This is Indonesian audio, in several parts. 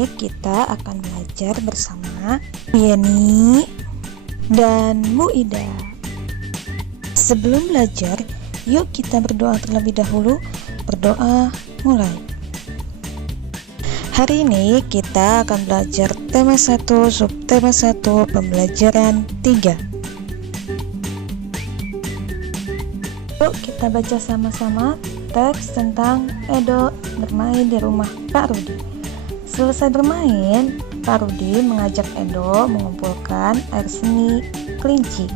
ini kita akan belajar bersama Yeni dan Bu Ida. Sebelum belajar, yuk kita berdoa terlebih dahulu. Berdoa mulai. Hari ini kita akan belajar tema 1, subtema 1, pembelajaran 3. Yuk kita baca sama-sama teks tentang Edo bermain di rumah Pak Rudi. Selesai bermain, Pak Rudi mengajak Edo mengumpulkan air seni kelinci.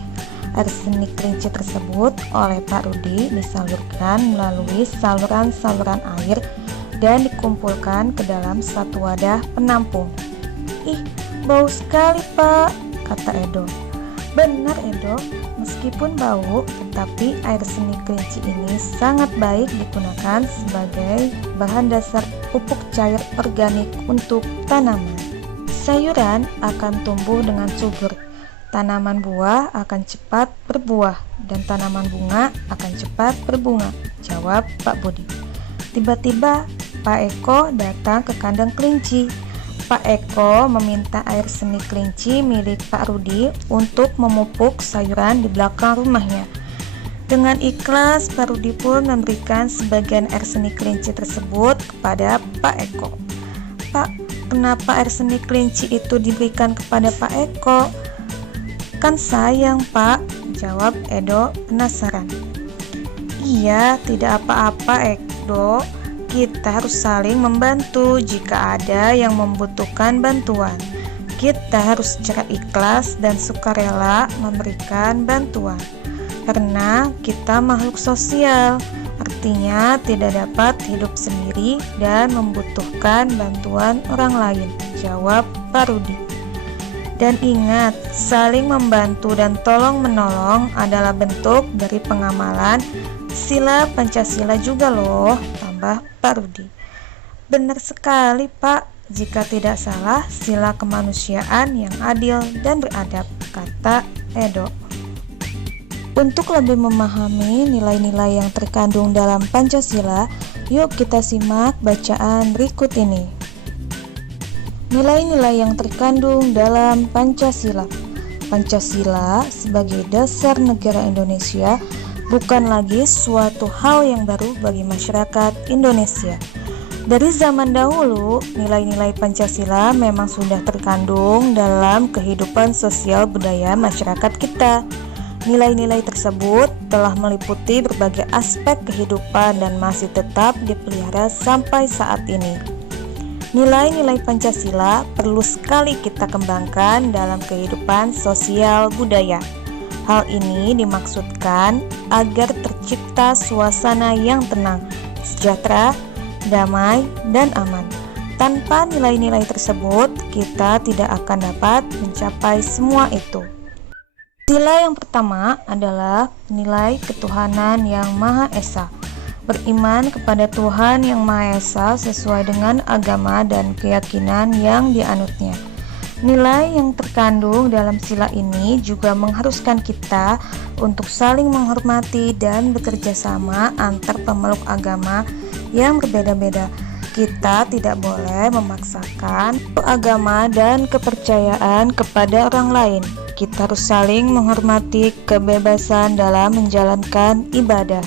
Air seni kelinci tersebut oleh Pak Rudi disalurkan melalui saluran-saluran air dan dikumpulkan ke dalam satu wadah penampung. "Ih, bau sekali, Pak," kata Edo. "Benar, Edo, meskipun bau, tetapi air seni kelinci ini sangat baik digunakan sebagai bahan dasar pupuk cair organik untuk tanaman. Sayuran akan tumbuh dengan subur, tanaman buah akan cepat berbuah, dan tanaman bunga akan cepat berbunga," jawab Pak Budi. Tiba-tiba Pak Eko datang ke kandang kelinci. Pak Eko meminta air seni kelinci milik Pak Rudi untuk memupuk sayuran di belakang rumahnya. Dengan ikhlas, Pak Rudi pun memberikan sebagian air seni kelinci tersebut kepada Pak Eko. "Pak, kenapa air seni kelinci itu diberikan kepada Pak Eko?" "Kan sayang, Pak," jawab Edo penasaran. "Iya, tidak apa-apa, Edo. Kita harus saling membantu jika ada yang membutuhkan bantuan. Kita harus secara ikhlas dan sukarela memberikan bantuan. Karena kita makhluk sosial, artinya tidak dapat hidup sendiri dan membutuhkan bantuan orang lain," jawab Pak Rudi. "Dan ingat, saling membantu dan tolong-menolong adalah bentuk dari pengamalan sila Pancasila juga loh," tambah Pak Rudi. "Benar sekali, Pak. Jika tidak salah, sila kemanusiaan yang adil dan beradab," kata Edo. Untuk lebih memahami nilai-nilai yang terkandung dalam Pancasila, yuk kita simak bacaan berikut ini. Nilai-nilai yang terkandung dalam Pancasila. Pancasila sebagai dasar negara Indonesia bukan lagi suatu hal yang baru bagi masyarakat Indonesia. Dari zaman dahulu, nilai-nilai Pancasila memang sudah terkandung dalam kehidupan sosial budaya masyarakat kita. Nilai-nilai tersebut telah meliputi berbagai aspek kehidupan dan masih tetap dipelihara sampai saat ini. Nilai-nilai Pancasila perlu sekali kita kembangkan dalam kehidupan sosial budaya. Hal ini dimaksudkan agar tercipta suasana yang tenang, sejahtera, damai, dan aman. Tanpa nilai-nilai tersebut, kita tidak akan dapat mencapai semua itu. Sila yang pertama adalah nilai ketuhanan yang Maha Esa. Beriman kepada Tuhan yang Maha Esa sesuai dengan agama dan keyakinan yang dianutnya. Nilai yang terkandung dalam sila ini juga mengharuskan kita untuk saling menghormati dan bekerja sama antar pemeluk agama yang berbeda-beda. Kita tidak boleh memaksakan agama dan kepercayaan kepada orang lain. Kita harus saling menghormati kebebasan dalam menjalankan ibadah.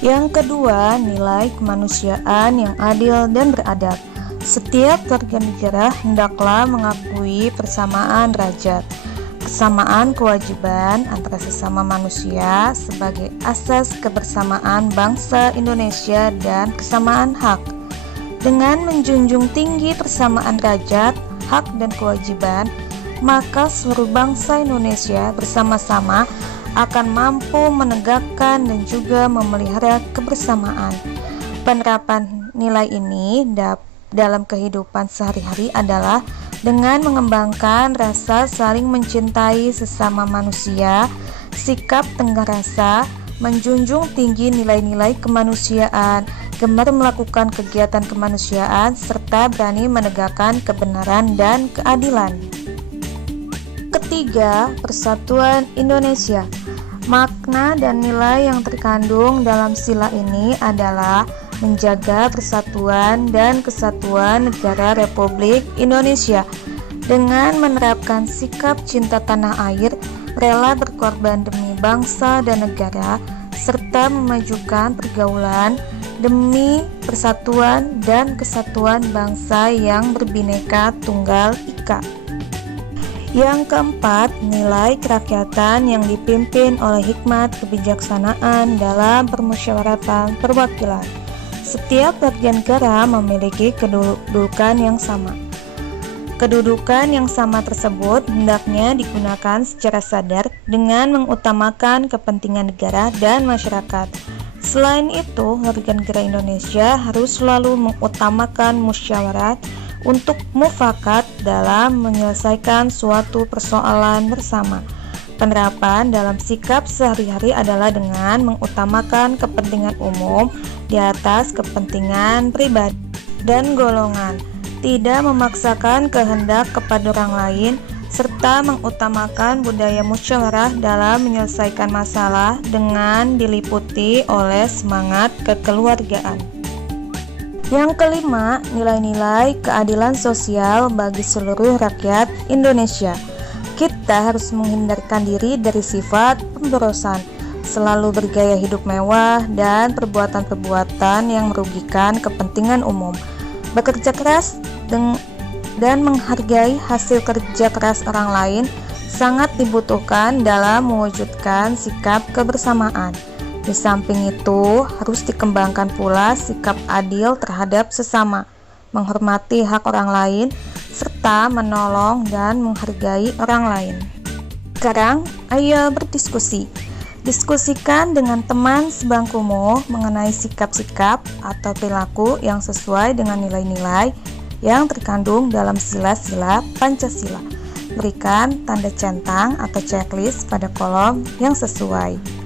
Yang kedua, nilai kemanusiaan yang adil dan beradab. Setiap warga negara hendaklah mengakui persamaan derajat, kesamaan kewajiban antara sesama manusia sebagai asas kebersamaan bangsa Indonesia dan kesamaan hak. Dengan menjunjung tinggi persamaan derajat, hak dan kewajiban, maka seluruh bangsa Indonesia bersama-sama akan mampu menegakkan dan juga memelihara kebersamaan. Penerapan nilai ini dalam kehidupan sehari-hari adalah dengan mengembangkan rasa saling mencintai sesama manusia, sikap tenggang rasa, menjunjung tinggi nilai-nilai kemanusiaan, gemar melakukan kegiatan kemanusiaan, serta berani menegakkan kebenaran dan keadilan. Ketiga, persatuan Indonesia. Makna dan nilai yang terkandung dalam sila ini adalah menjaga persatuan dan kesatuan negara Republik Indonesia dengan menerapkan sikap cinta tanah air, rela berkorban demi bangsa dan negara, serta memajukan pergaulan demi persatuan dan kesatuan bangsa yang berbineka tunggal ika. Yang keempat, nilai kerakyatan yang dipimpin oleh hikmat kebijaksanaan dalam permusyawaratan perwakilan. Setiap warga negara memiliki kedudukan yang sama. Kedudukan yang sama tersebut hendaknya digunakan secara sadar dengan mengutamakan kepentingan negara dan masyarakat. Selain itu, warga negara Indonesia harus selalu mengutamakan musyawarat untuk mufakat dalam menyelesaikan suatu persoalan bersama. Penerapan dalam sikap sehari-hari adalah dengan mengutamakan kepentingan umum di atas kepentingan pribadi dan golongan, tidak memaksakan kehendak kepada orang lain, serta mengutamakan budaya musyawarah dalam menyelesaikan masalah dengan diliputi oleh semangat kekeluargaan. Yang kelima, nilai-nilai keadilan sosial bagi seluruh rakyat Indonesia. Kita harus menghindarkan diri dari sifat pemborosan, selalu bergaya hidup mewah, dan perbuatan-perbuatan yang merugikan kepentingan umum. Bekerja keras dan menghargai hasil kerja keras orang lain sangat dibutuhkan dalam mewujudkan sikap kebersamaan. Di samping itu, harus dikembangkan pula sikap adil terhadap sesama, menghormati hak orang lain, serta menolong dan menghargai orang lain. Sekarang, ayo berdiskusi. Diskusikan dengan teman sebangkumu mengenai sikap-sikap atau perilaku yang sesuai dengan nilai-nilai yang terkandung dalam sila-sila Pancasila. Berikan tanda centang atau checklist pada kolom yang sesuai.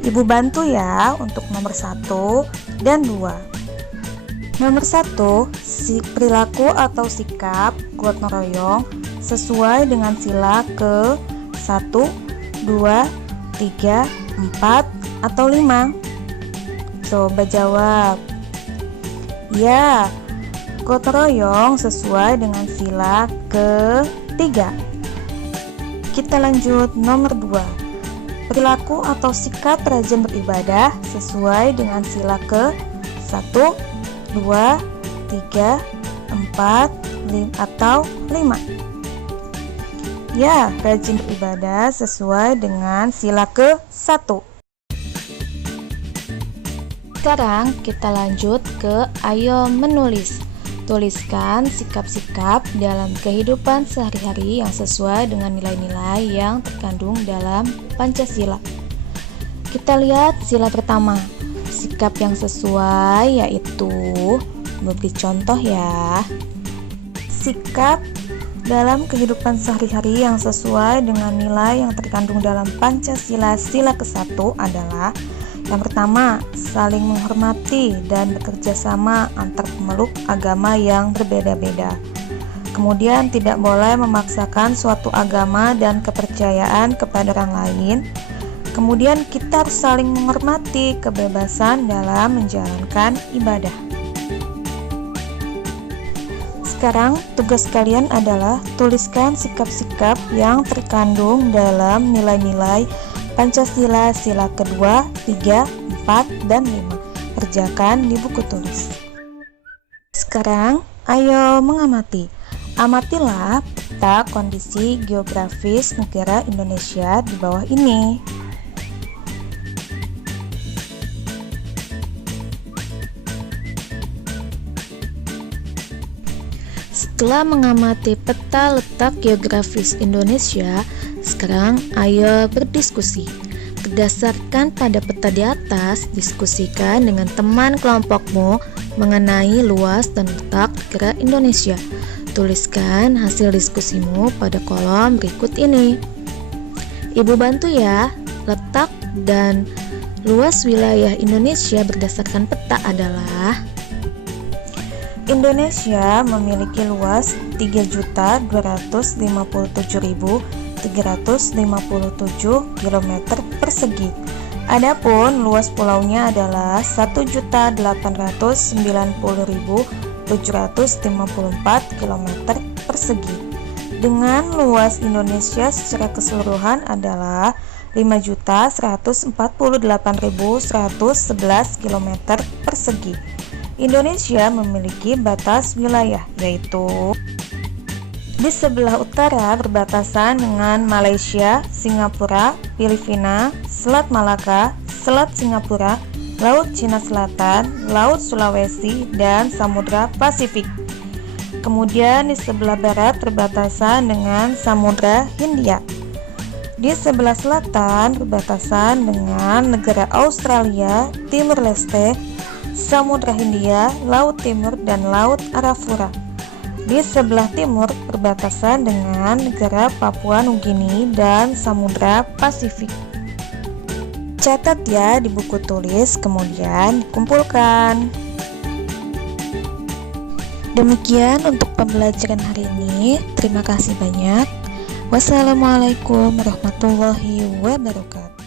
Ibu bantu ya untuk nomor 1 dan 2. Nomor 1, perilaku atau sikap gotong royong sesuai dengan sila ke 1, 2, 3, 4, atau 5. Coba jawab. Ya, gotong royong sesuai dengan sila ke-3. Kita lanjut nomor 2. Perilaku atau sikap rajin beribadah sesuai dengan sila ke-1, 2, 3, 4, 5, atau 5. Ya, rajin beribadah sesuai dengan sila ke-1. Sekarang kita lanjut ke ayo menulis. Tuliskan sikap-sikap dalam kehidupan sehari-hari yang sesuai dengan nilai-nilai yang terkandung dalam Pancasila. Kita lihat sila pertama. Sikap yang sesuai yaitu, memberi contoh ya. Sikap dalam kehidupan sehari-hari yang sesuai dengan nilai yang terkandung dalam Pancasila sila ke-1 adalah: yang pertama, saling menghormati dan bekerja sama antar pemeluk agama yang berbeda-beda. Kemudian, tidak boleh memaksakan suatu agama dan kepercayaan kepada orang lain. Kemudian, kita harus saling menghormati kebebasan dalam menjalankan ibadah. Sekarang, tugas kalian adalah tuliskan sikap-sikap yang terkandung dalam nilai-nilai Pancasila sila kedua, 3, 4, dan 5. Kerjakan di buku tulis. Sekarang, ayo mengamati. Amatilah peta kondisi geografis negara Indonesia di bawah ini. Setelah mengamati peta letak geografis Indonesia, sekarang ayo berdiskusi. Berdasarkan pada peta di atas, diskusikan dengan teman kelompokmu mengenai luas dan letak negara Indonesia. Tuliskan hasil diskusimu pada kolom berikut ini. Ibu bantu ya. Letak dan luas wilayah Indonesia berdasarkan peta adalah: Indonesia memiliki luas 3.257.357 km persegi. Adapun luas pulaunya adalah 1.890.754 km persegi. Dengan luas Indonesia secara keseluruhan adalah 5.148.111 km persegi. Indonesia memiliki batas wilayah, yaitu di sebelah utara berbatasan dengan Malaysia, Singapura, Filipina, Selat Malaka, Selat Singapura, Laut Cina Selatan, Laut Sulawesi, dan Samudra Pasifik. Kemudian di sebelah barat berbatasan dengan Samudra Hindia. Di sebelah selatan berbatasan dengan negara Australia, Timur Leste, Samudra Hindia, Laut Timur, dan Laut Arafura. Di sebelah timur berbatasan dengan negara Papua Nugini dan Samudra Pasifik. Catat ya di buku tulis, kemudian dikumpulkan. Demikian untuk pembelajaran hari ini. Terima kasih banyak. Wassalamualaikum warahmatullahi wabarakatuh.